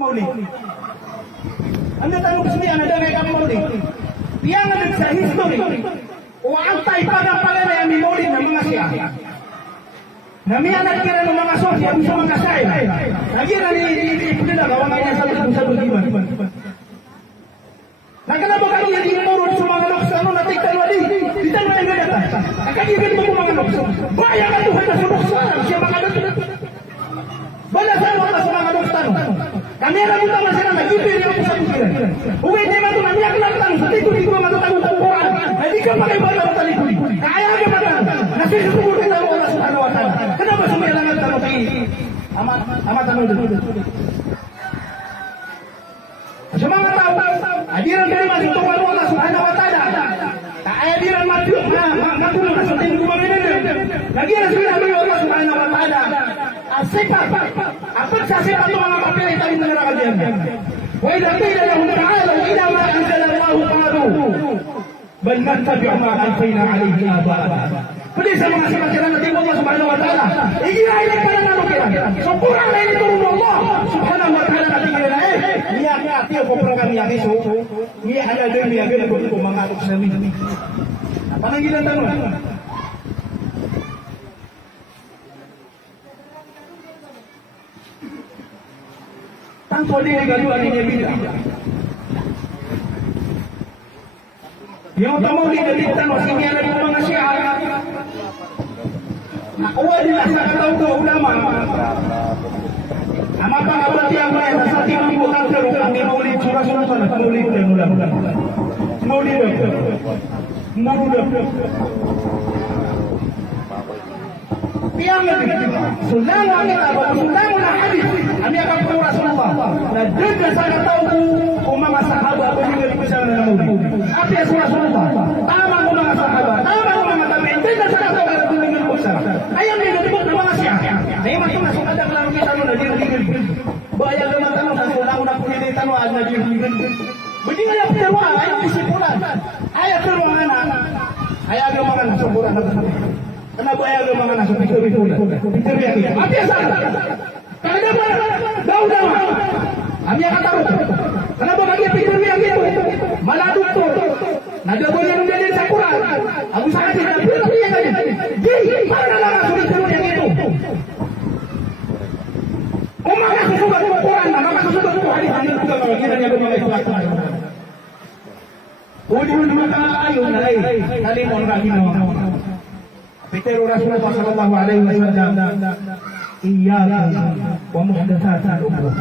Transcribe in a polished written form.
maulid. Anda tahu kesediaan ada mereka maulid. Dia nggak sa history. O ang taipagang palera yang maulid ng mga siya. Namianak kira ng mga sosya sa mga say. Lagi na ni nila gawa nga sa diban. Nagkalabo kayo yung murod sa mga loksa ano natiktan wali. Bitan mo na yung gata. Nakagibin mo mga loksa. Baya ka tuhan na sa loksa. Siya mga loksa. Bala sa mga loksa. Kami na buta na sila nagibin yung sa bukiran. Uwi di man ito namiyak lang tanong. Sa tito-tito mga matagong tagpuan. Hindi ka pa kayo bala ng talikuli. Kaya ka ba na? Nasisubutin na mo na sa tanawatan. Kenapa sumilangan tanong kayo? Amat tanong dito. Sa mga tao, adiran ka naman itong Allah subhanahu wa ta'ala. Adiran matulong ka sa tingin kumamininin. Nagiran sila ng Allah subhanahu wa ta'ala. Asipat, apat sa sipat ng mga papilay tayo ng nakagyan. Wa idha qila lahum ta'ala ila ma anzala Allah qalu bal nattabi'u ma alfayna alayhi aba'ana. Pwede sa mga sipat natin Allah subhanahu wa ta'ala. Iginahilan ka na nalukiran. So kurang na ini turun Allah subhanahu wa ta'ala natin kaya na niya atiyo ko prong kami yaki so niya hana din niya gina ko mga atok sa min. Pananggilan tanong. Tanto din galuan niya bida. Yung tamo ni dalitan was niya na yung mga siya. Nakuha nila sa kataw ko ulama. Ama pangabot yang lain sa timang bukan terus kami maulid surah-surah sana maulid dan mula-mula. Maulid. Tiang sunnah kita bahawa sunnah hadis. Kami akan ke Rasulullah. Dan juga saya tahu umat sahabat bagaimana bersama maulid. Apa yang Rasulullah? Tamang umat sahabat, tamang umat tabi'in. Tidak saya tahu bagaimana bersama. Ayam ni disebut nama siapa? Ayam masuk masuk ada kalau kita nak diri. Bayar dengan tanah sudah pilih tanah ada di begini yang perwa ayat kesimpulan ayat perwangan ayat agama sempurna kenapa ayat agama sempurna pikir ya apa yang salah kenapa Daud kami akan tahu kenapa bagi pikir yang itu malah itu nada boleh menjadi sakura aku sangat tidak pilih yang aja jadi mana sudah turun yang itu maka sesuatu Al-Quran, maka sesuatu hadis-hadis juga bagian yang bermaksud Islam. Ujung mata ayun ay kalimon rahimah. Pero Rasulullah sallallahu alaihi wasallam iyyaka wa muhdatsatil umur.